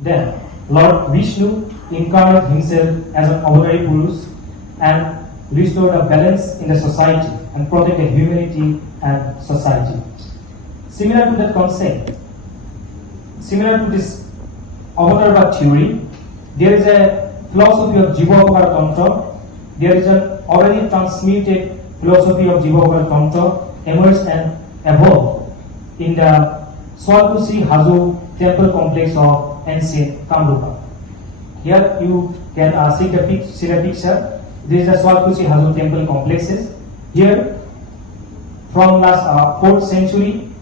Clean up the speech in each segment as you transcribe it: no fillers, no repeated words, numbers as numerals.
Then Lord Vishnu incarnated himself as an Avatari Purus and restored a balance in the society and protected humanity and society. Similar to that concept, similar to this Avatar theory, there is a philosophy of Jivapakara Tantra. There is an already transmuted philosophy of Jivapakara Tantra emerged and evolved in the Swalkushi Hazu temple complex of ancient Kamrupa. Here you can see the picture. This is the Swalkushi Hazu temple complexes. Here, from last 4th century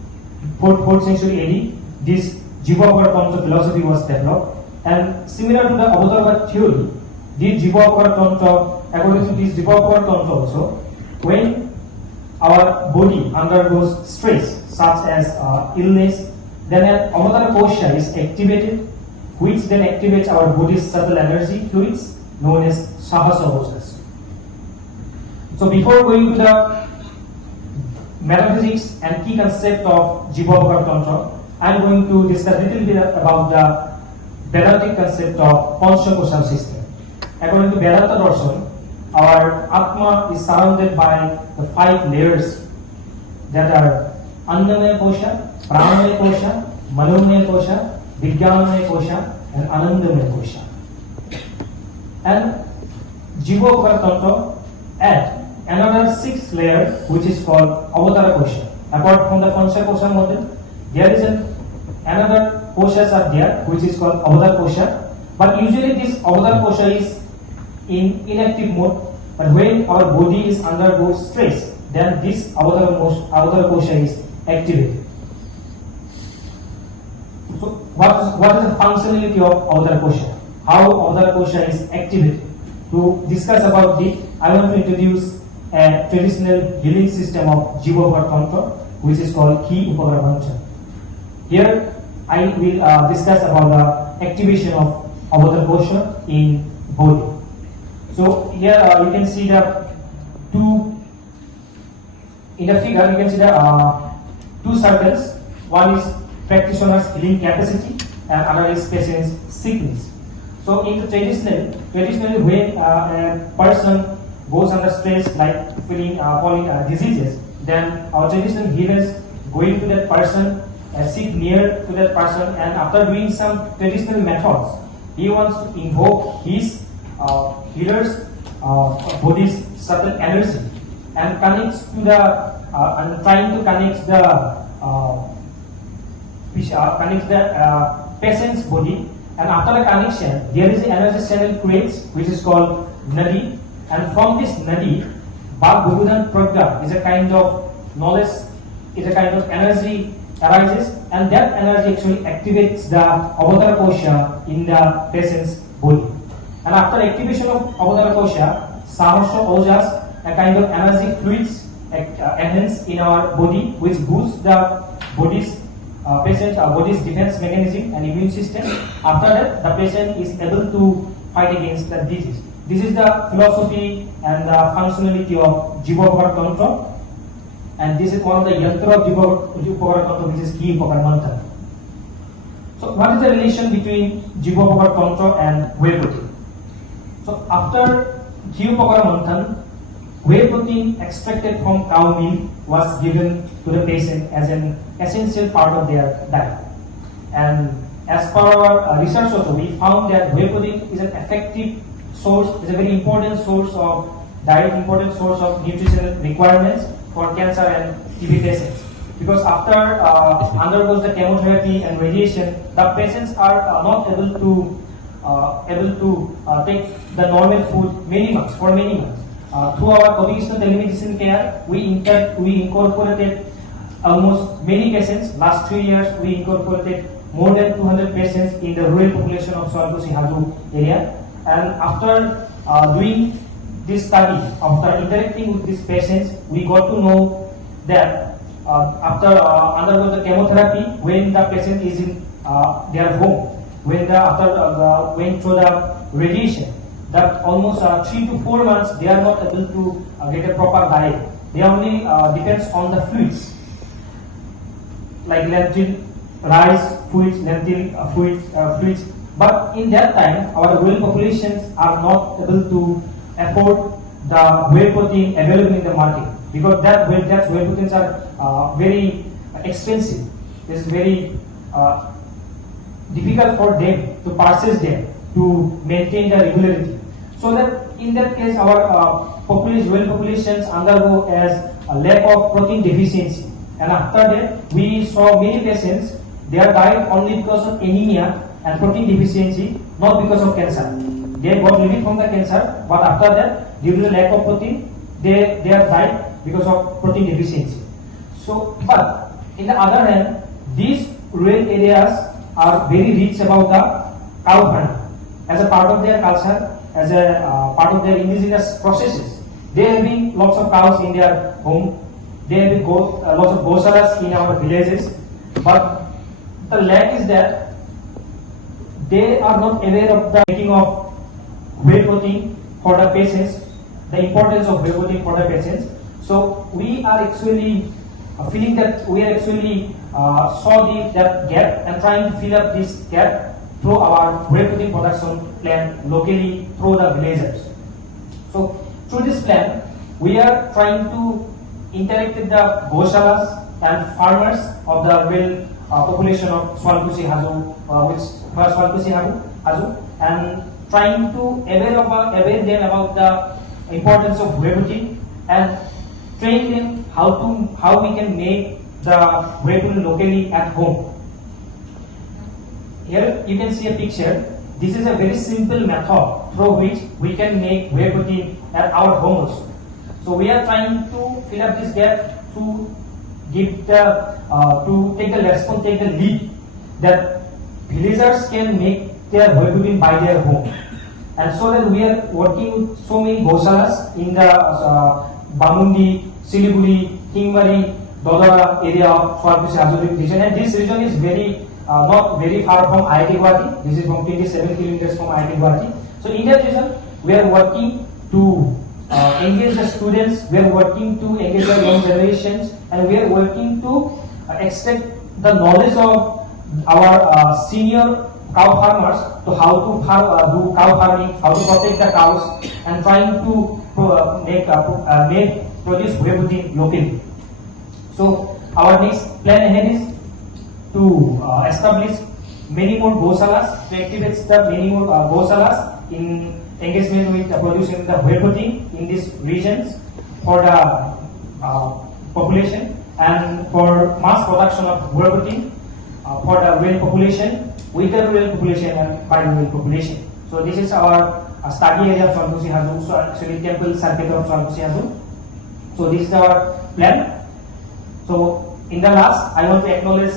AD, this Jivapakara Tantra philosophy was developed. And similar to the Avatar theory, this Jivapakara Tantra, according to this Jivapakara Tantra also, when our body undergoes stress such as illness, then an Avatara Kosha is activated, which then activates our body's subtle energy fluids known as Sahasa Koshas. So before going to the metaphysics and key concept of Jivapakara Tantra, I am going to discuss a little bit about the Vedantic concept of Panchakosha system. According to Vedanta Darshan, our Atma is surrounded by the 5 layers that are Annamaya Kosha, Pranamaya Kosha, Manomaya Kosha, Vijnanamaya Kosha, and Anandamaya Kosha. And Jivapakara Tantra add another 6th layer which is called Avatara Kosha. Apart from the Panchakosha model, there is another koshas are there which is called Avatar Kosha. But usually this Avatar Kosha is in inactive mode. But when our body is undergoes stress, then this Avatar Kosha is activated. So what is the functionality of Avatar Kosha? How Avatar Kosha is activated? To discuss about this, I want to introduce a traditional healing system of Jivapakara Tantra which is called Ki Upakara Mantra. Here I will discuss about the activation of Avatar Kosha in body. So here you can see the in the figure you can see the 2 circles. One is practitioner's healing capacity and another is patient's sickness. So in the traditionally when a person goes under stress like falling diseases, then our traditional healers going to that person, sit near to that person, and after doing some traditional methods, he wants to invoke his healer's body's subtle energy and connects to the and trying to connect the patient's body. And after the connection, there is an energy channel creates which is called Nadi, and from this Nadi, Bhagavadan Pragya is a kind of knowledge, is a kind of energy arises, and that energy actually activates the Avatara Kosha in the patient's body. And after activation of Avatara Kosha, Sahasra Ojas, a kind of energy fluids enhance in our body, which boosts the body's body's defense mechanism and immune system. After that, the patient is able to fight against the disease. This is the philosophy and the functionality of Jivapakara Tantra. And this is one of the yantra of Jivapakara Tantra, which is Ki Upakara Mantra. So what is the relation between Jivapakara Tantra and whey protein? So after Ki Upakara Mantra, whey protein extracted from cow milk was given to the patient as an essential part of their diet. And as per our research also, we found that whey protein is an effective source, is a very important source of diet, important source of nutritional requirements for cancer and TB patients. Because after undergoes the chemotherapy and radiation, the patients are not able to take the normal food for many months. Through our conventional telemedicine care, we incorporated almost many patients. Last 3 years, we incorporated more than 200 patients in the rural population of Swalkushi Hazu area. And after doing this study, after interacting with these patients, we got to know that after undergoing the chemotherapy, when the patient is in their home, after went through the radiation, that almost 3 to 4 months they are not able to get a proper diet. They only depends on the fluids like lentil, rice, fluids, lentil fluids, But in that time, our rural populations are not able to afford the whey protein available in the market, because that whey proteins are very expensive. It's very difficult for them to purchase them to maintain the regularity. So that in that case, our rural populations undergo as a lack of protein deficiency. And after that, we saw many patients, they are died only because of anemia and protein deficiency, not because of cancer. They got relief from the cancer, but after that, due to the lack of protein, they are died because of protein deficiency. So, but in the other hand, these rural areas are very rich about the cow farming as a part of their culture, as a part of their indigenous processes. They are having lots of cows in their home. They have lots of goshalas in our villages, but the lack is that they are not aware of the making of whey protein for the patients, the importance of whey protein for the patients. So we are actually feeling that we are actually saw that gap and trying to fill up this gap through our whey protein production plan locally through the villagers. So through this plan, we are trying to interact with the goshalas and farmers of the rural population of Sualkusi Hazu, and trying to aware them about the importance of whey protein and train them how we can make the whey protein locally at home. Here you can see a picture. This is a very simple method through which we can make whey protein at our home also. So we are trying to fill up this gap to give take the lead that villagers can make their whey protein by their home. And so that we are working with so many goshalas in the Bamundi, Siliguri, Hingmari, Dodara area of Sualkusi Hazu region, and this region is very not very far from IIT Guwahati. This is from 27 kilometers from IIT Guwahati. So in that region, we are working to engage the students, we are working to engage the young generations, and we are working to extract the knowledge of our senior cow farmers to how to do cow farming, how to protect the cows, and trying to produce whey protein locally. So our next plan ahead is to establish many more goshalas, to activate the many more goshalas in engagement with producing the whey protein in these regions for the population, and for mass production of whey protein for the rural population, with the rural population and by the rural population. So this is our study area of Sualkusi Hazu, so actually temple circuit of Sualkusi Hazu. So this is our plan. So in the last, I want to acknowledge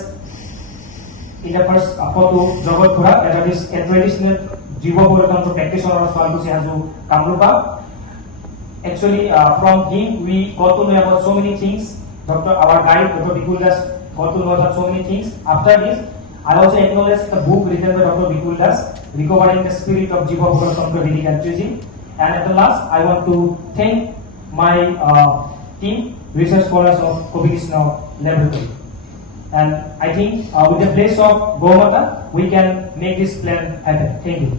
in the first photo Jagat Khura, that is a traditional Jiva Puratantra practitioner of Sualkusi Hazu Kamrupa. Actually, from him we got to know about so many things. Our guide, Dr. Bikul Das, got to know about so many things. After this, I also acknowledge the book written by Dr. Bikul Das, Recovering the Spirit of Jiva Puratantra Vedic Altruism. And at the last, I want to thank my team, research scholars of Kobi Krishna Laboratory. And I think with the place of Gomata, we can make this plan happen. Thank you.